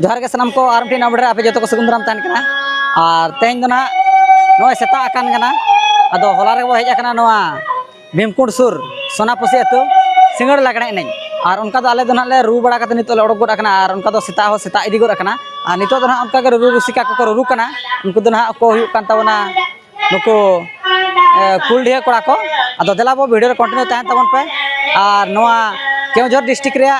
जोहार के सनम को आर मिट्टी नाम आप जो को सगुन दाराम तहन कना और तेज ना नॉय सेता अकान कना अदो होला रे बो हेज अकना नोआ भीमकुंड सुर सोनापुसी अतु सिंगड़ लागणे एने और उनका दो आले दो नाले रू बड़ा कते नितो ओडक गोड अकना और उनका दो सेता हो सेता इदी गोड अकना और नितो दो ना उनका के रू रुसिका को रू कना उनको दो ना को हुयुक कान ताबना नुको कुलडिया कोड़ा को अदो देला बो वीडियो कंटिन्यू तहन ताबन पे और नोआ केवझर डिस्ट्रिक्ट रे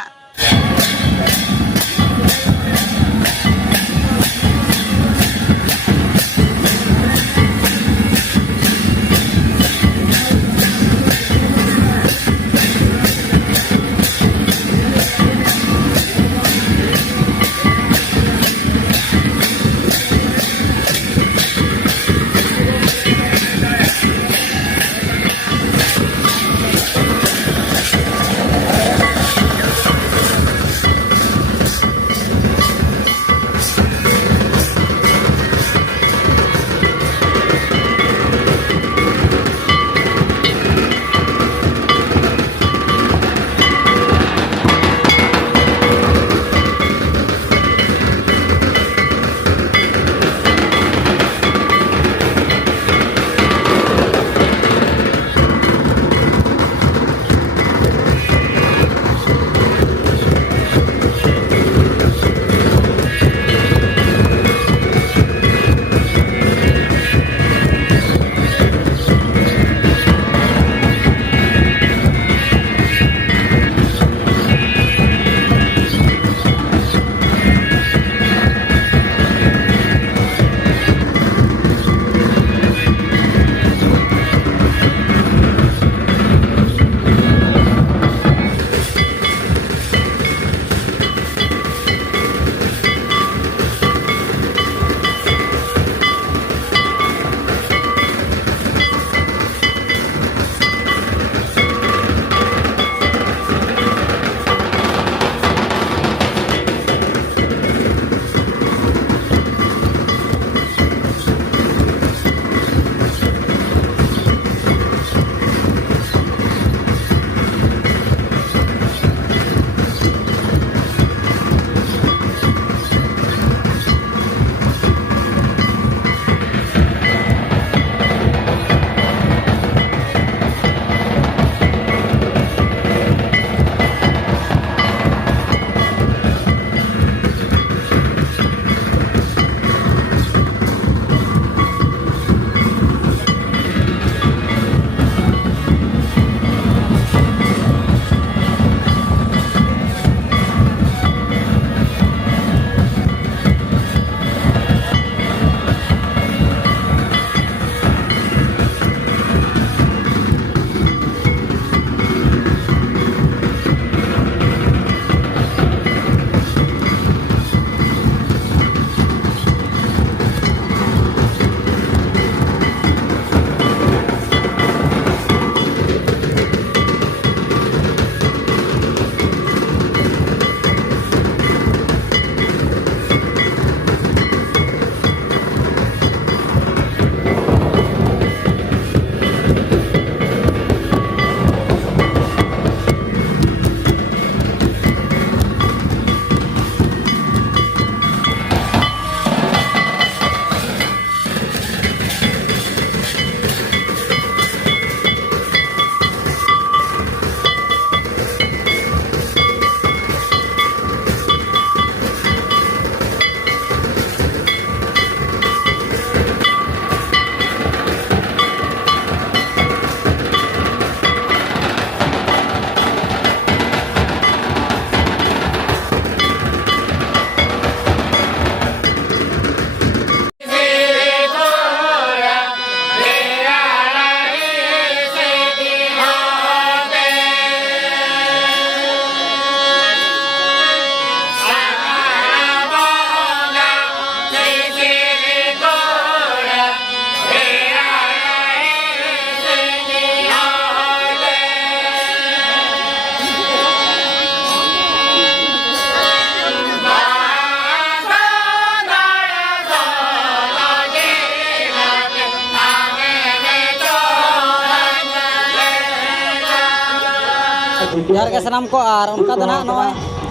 जोहार के सनाम को और उनका तो ना नॉय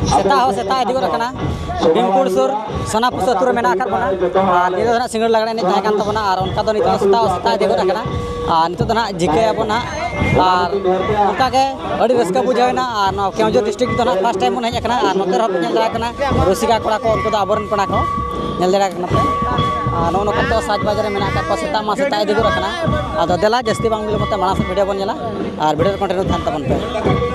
सेता हो सेता इदी रखना भीमकुंड सुर सोनापुर अतुरे मेना आकार बना और नितो ना सिंगड़ लगड़े ने ताहे कान तबना और उनका तो नितो सेता हो सेता इदी रखना और नितो ना जिके अबना और उनका के अड़ी रस्का बुझावना और ना केवंझर डिस्ट्रिक्ट तो ना फर्स्ट टाइम बन हेजना और नोते रह पेल दरा कना रसिका कोड़ा को उनको तो आबरन कोड़ा को नेल दरा कना पे नो नो को साज बाजार मेना का सेता मा सेता इदी रखना आदो देला जस्ती बांग मिलो मते माना से वीडियो बन नेला और वीडियो कंटेंट थान तबन पे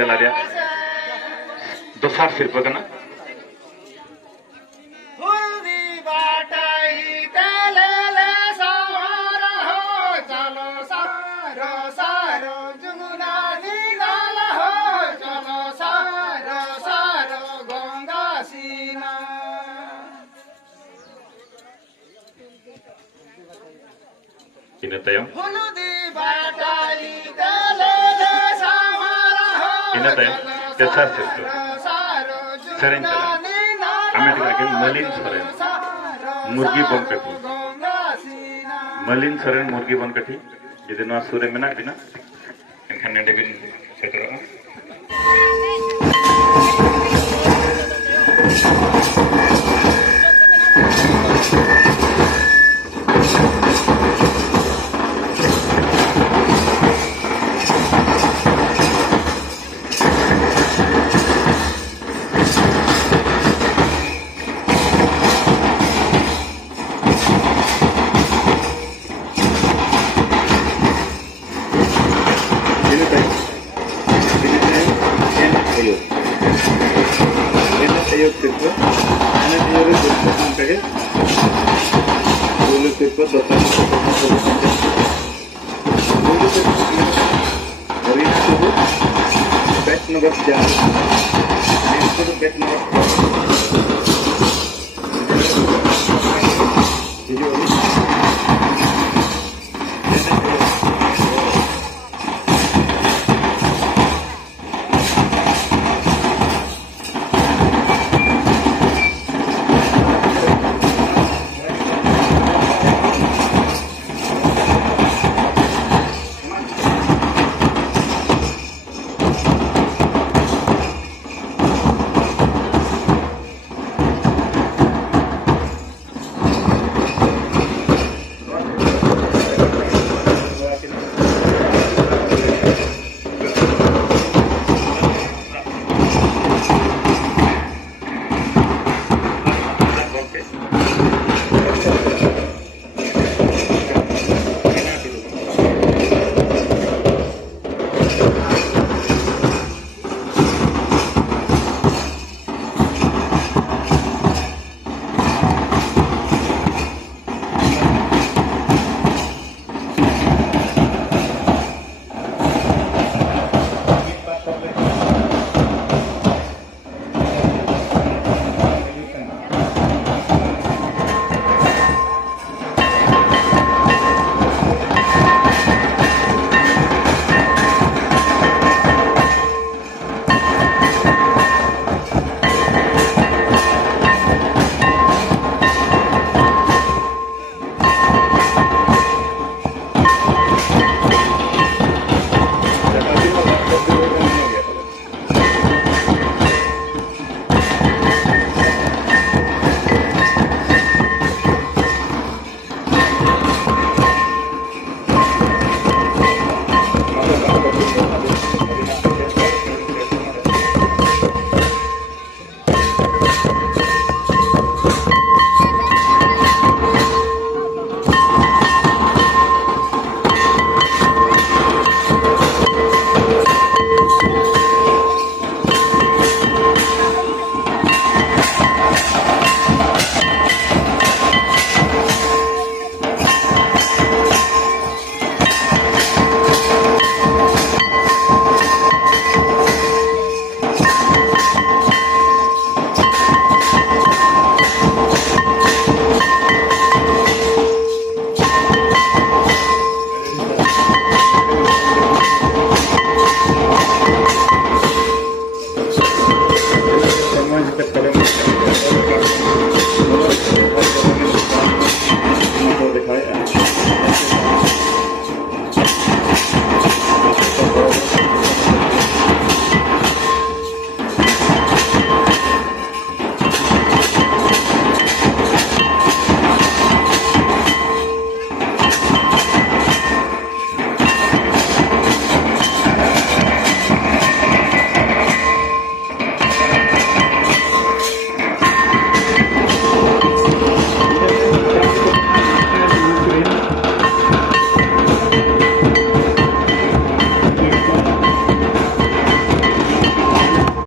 तेला रे दोसार सिरपा कना ina tayong tesar sirto sering tala ame dikake malin soren murgi bon kati malin soren murgi bon kati jadi noa sure menak bina enkan nende bin setera Ini